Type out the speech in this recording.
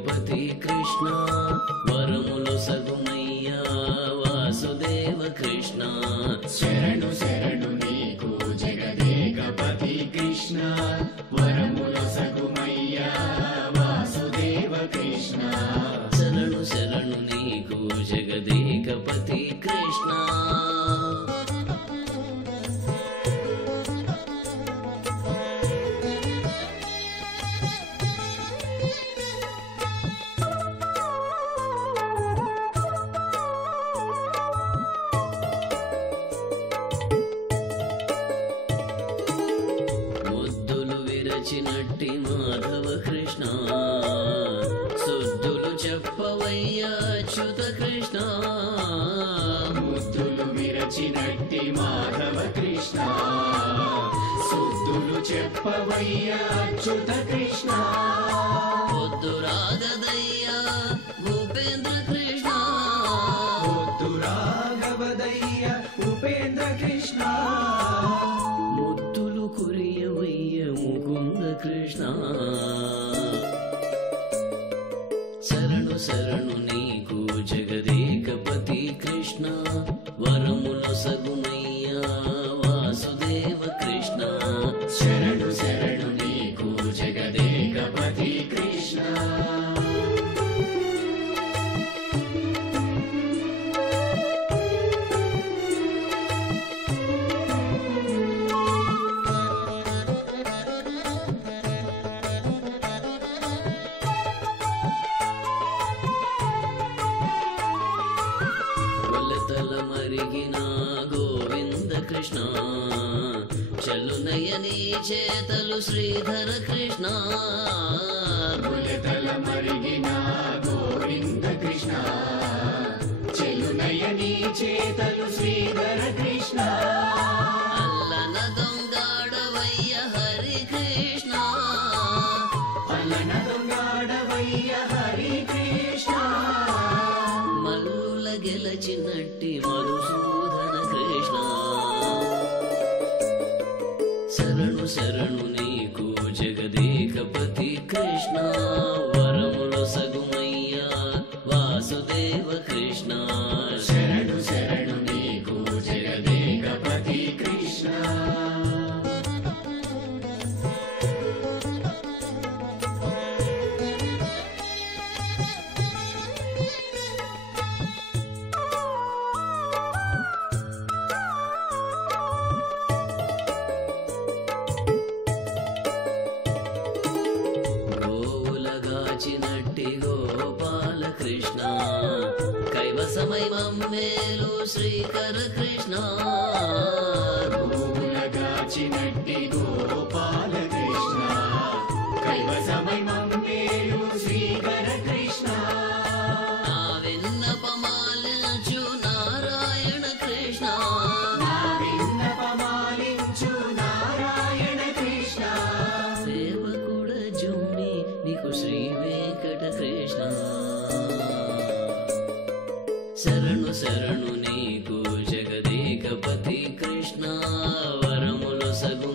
జగదేకపతి కృష్ణ వరములు సగుమయ్యా వాసుదేవ కృష్ణ శరణు శరణు నీకు జగదేకపతి కృష్ణ వరములు సగుమయ్యా వాసుదేవ కృష్ణ శరణు శరణు నీకు జగదేకపతి కృష్ణ విరచినట్టి మాధవ కృష్ణ సుద్దులు చెప్పవయ్యా అచ్యుత కృష్ణ ముద్దులు విరచినట్టి మాధవ కృష్ణ సుద్దులు చెప్పవయ్యా అచ్యుత కృష్ణ పొద్దు రాగదయ్యా భూపేంద్ర కృష్ణ పొద్దు రాగవదయ్యా ఉపేంద్ర కృష్ణ ముద్దులు కురియవయ్య ముకుంద కృష్ణ శరణు శరణు నీకు జగదేకపతి కృష్ణ వరములు సగుమయ్యా వాసుదేవ కృష్ణ శరణు శరణు నీకు జగదేకపతి కృష్ణ మరిగిన గోవింద కృష్ణ చలునయని చేతలు శ్రీధర కృష్ణ గులతల మరిగిన గోవింద కృష్ణ చెలునయని చేతలు శ్రీధర కృష్ణ అల్లన దొంగాడవయ్య హరి కృష్ణ అల్లన దొంగాడవయ్య హరి కృష్ణ మల్లుల గెలచినట్టి మధుసూదన కృష్ణ శరణు శరణు నీకు జగదేకపతి కృష్ణ వరములు సగుమయ్యా వాసుదేవ కృష్ణ శరణు శరణు నీకు జగదేకపతి కృష్ణ చినట్టి గోపాల కృష్ణ కైవసమై మమ్మేలు శ్రీకర కృష్ణ చినట్టి గోపాల కృష్ణ కైవసమై మమ్మేలు శ్రీకర కృష్ణ ఆ విన్నపమాలించు నారాయణ కృష్ణ విన్నపమాలించు నారాయణ కృష్ణ సేవకుడ జుమ్మి నీకు శ్రీ వెంకట కృష్ణ శరణు శరణు నీకు జగదేకపతి కృష్ణ వరములు సగు